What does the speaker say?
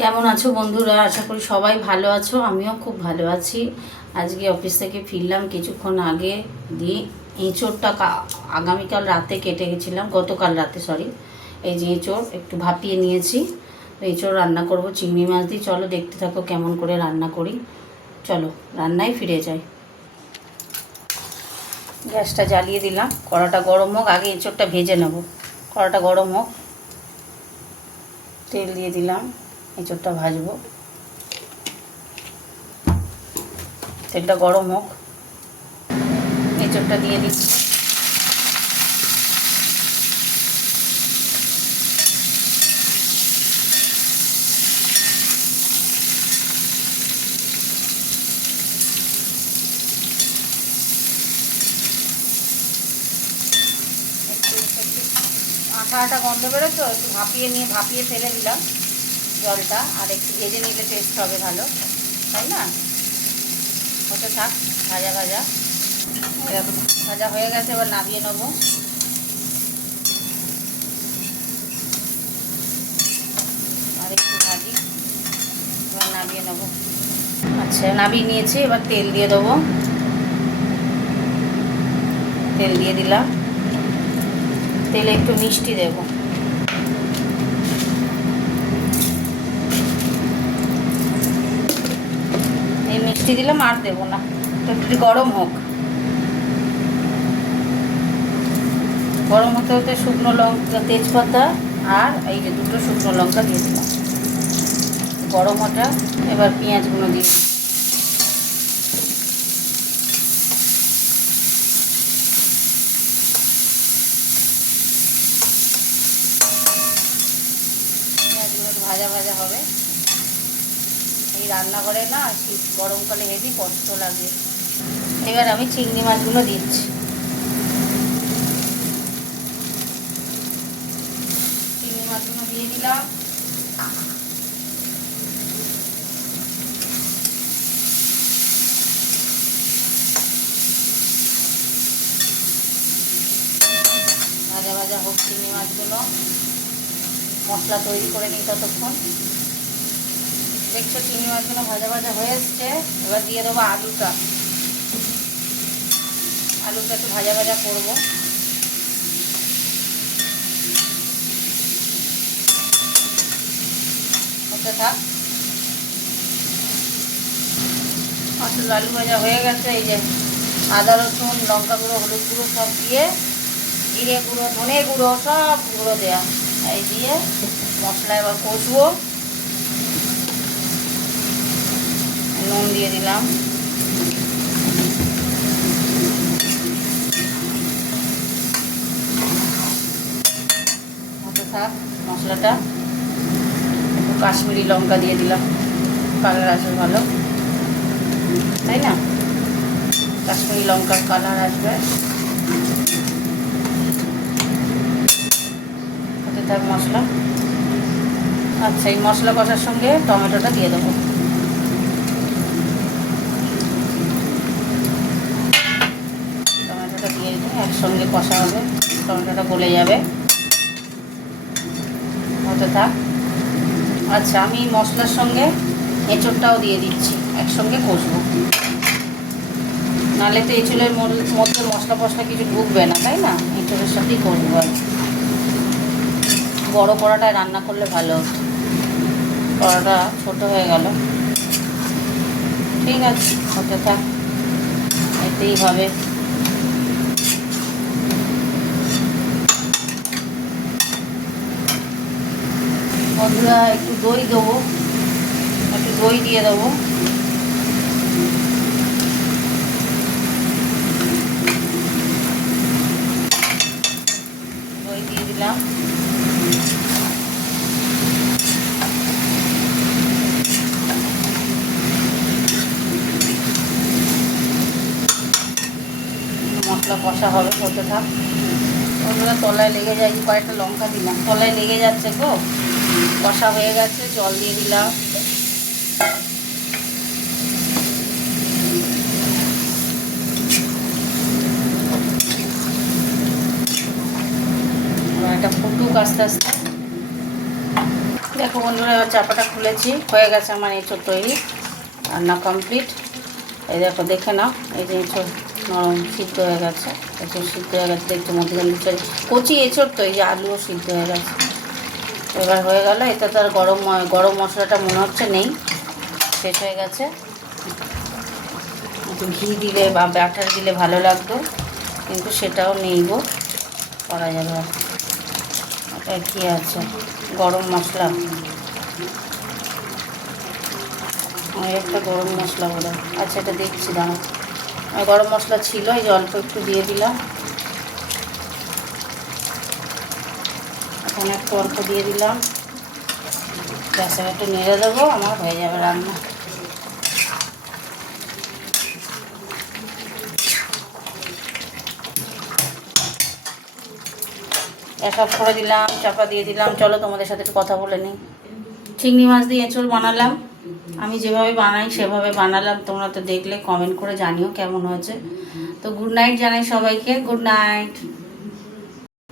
কেমন আছো বন্ধুরা? আশা করি সবাই ভালো আছো, আমিও খুব ভালো আছি। আজকে অফিস থেকে ফিরলাম কিছুক্ষণ আগে। দিয়ে এঁচোড়টা আগামীকাল রাতে কেটে গেছিলাম, গতকাল রাতে সরি। এই যে এঁচোড় একটু ভাপিয়ে নিয়েছি, এঁচোড় রান্না করব চিংড়ি মাছ দিয়ে। চলো দেখতে থাকো কেমন করে রান্না করি। চলো রান্নায় ফিরে যাই। গ্যাসটা জ্বালিয়ে দিলাম, কড়াটা গরম হোক, আগে এঁচোড়টা ভেজে নেব। কড়াটা গরম হোক, তেল দিয়ে দিলাম, এঁচোড়টা ভাজবো। তেলটা গরম হোক, এঁচোড়টা দিয়ে দিচ্ছি। আঠা আঠা গন্ধ বেরোতো, একটু ভাপিয়ে ফেলে দিলাম জলটা। আর একটু ভেজে নিলে টেস্ট হবে ভালো, তাই না? হতে থাক ভাজা ভাজা। ভাজা হয়ে গেছে, এবার নামিয়ে নেবো। আর একটু ভাজি, এবার নামিয়ে নেবো। আচ্ছা, নামিয়ে নিয়েছি, এবার তেল দিয়ে দেবো। তেল দিয়ে দিলাম, তেলে একটু মিষ্টি দেবো। এই মিষ্টি দিলাম, আর দেবো না, একটু গরম হোক। গরম হতে হতে শুকনো লঙ্কা, তেজপাতা আর এই যে দুটো শুকনো লঙ্কা দিয়ে দিলাম। গরম ওটা, এবার পেঁয়াজগুলো দিয়ে দিই। পেঁয়াজগুলো ভাজা ভাজা হবে। এই রান্নাঘরে না শীত গরমকালে হেভি কষ্ট লাগে। এবার আমি চিংড়ি মাছগুলো দিচ্ছি। চিংড়ি মাছগুলো দিয়ে দিলাম। ভাজা ভাজা হোক চিংড়ি মাছগুলো, মশলা তৈরি করে নিই ততক্ষণ। দেখছো চিংড়ি মাছগুলো ভাজা ভাজা হয়ে এসছে। এবার দিয়ে দেবো আলুটা। আলুটা একটু ভাজা ভাজা করবো। হতে থাক। আসলে আলু ভাজা হয়ে গেছে। এই যে আদা রসুন লঙ্কা গুঁড়ো হলুদ গুঁড়ো সব দিয়ে, জিরে গুঁড়ো ধনে গুঁড়ো সব গুঁড়ো দেওয়া, এই দিয়ে মশলা এবার কষবো। নুন দিয়ে দিলাম। হতে থাক মশলাটা। একটু কাশ্মীরি লঙ্কা দিয়ে দিলাম, কালার আসবে ভালো, তাই না? কাশ্মীরি লঙ্কার কালার আসবে। হতে থাক মশলা। আচ্ছা, এই মশলা কষার সঙ্গে টমেটোটা দিয়ে দেবো। টমেটোটা দিয়ে দিই, একসঙ্গে কষা হবে, টমেটোটা গলে যাবে। হতে থাক। আচ্ছা, আমি মশলার সঙ্গে এঁচোড়টাও দিয়ে দিচ্ছি, একসঙ্গে কষবো। নাহলে তো এঁচোড়ের মধ্যে মশলা ফসলা কিছু ঢুকবে না, তাই না? এঁচোড়ের সাথেই করবো। আর বড়ো কড়াটায় রান্না করলে ভালো হতো, কড়াটা ছোটো হয়ে গেল। ঠিক আছে, হতে থাক, এতেই হবে। বন্ধুরা একটু দই দেবো, একটু দই দিয়ে দেবো। দই দিয়ে দিলাম। মশলা কষা হবে, হতে থাক। ওগুলো তলায় লেগে যায়, কয়েকটা লঙ্কা দিলাম, তলায় লেগে যাচ্ছে গো। কষা হয়ে গেছে, জল দিয়ে দিলাম। এটা ফুটুক আস্তে আস্তে। দেখো বন্ধুরা, এবার চাপাটা খুলেছি, হয়ে গেছে আমার এঁচোড় তৈরি, রান্না কমপ্লিট। এই দেখো, দেখে নাও, এই যে এঁচোড় নরম সিদ্ধ হয়ে গেছে, এঁচোড় সিদ্ধ হয়ে গেছে, দেখছো মধ্যখানে কচি এঁচোড় তো, এই যে আলুও সিদ্ধ হয়ে গেছে। এবার হয়ে গেল। এটা তো আর গরম মশলাটা মনে হচ্ছে নেই, শেষ হয়ে গেছে। একটু ঘি দিলে বা ব্যাটার দিলে ভালো লাগতো, কিন্তু সেটাও নেই গো, করা যাবে আর। এটা কী আছে, গরম মশলা, একটা গরম মশলা বলে, আচ্ছা এটা দেখছি দাঁড়া। গরম মশলা ছিল, এই যে অল্প একটু দিয়ে দিলাম, এখন একটু অল্প দিয়ে দিলাম, গ্যাসে একটু নেড়ে দেবো, আমার হয়ে যাবে রান্না। এক কাপ করে দিলাম, চাপা দিয়ে দিলাম। চলো তোমাদের সাথে একটু কথা বলে নিই। চিংড়ি মাছ দিয়ে এঁচোড় বানালাম, আমি যেভাবে বানাই সেভাবে বানালাম, তোমরা তো দেখলে, কমেন্ট করে জানিও কেমন হয়েছে। তো গুড নাইট জানাই সবাইকে, গুড নাইট।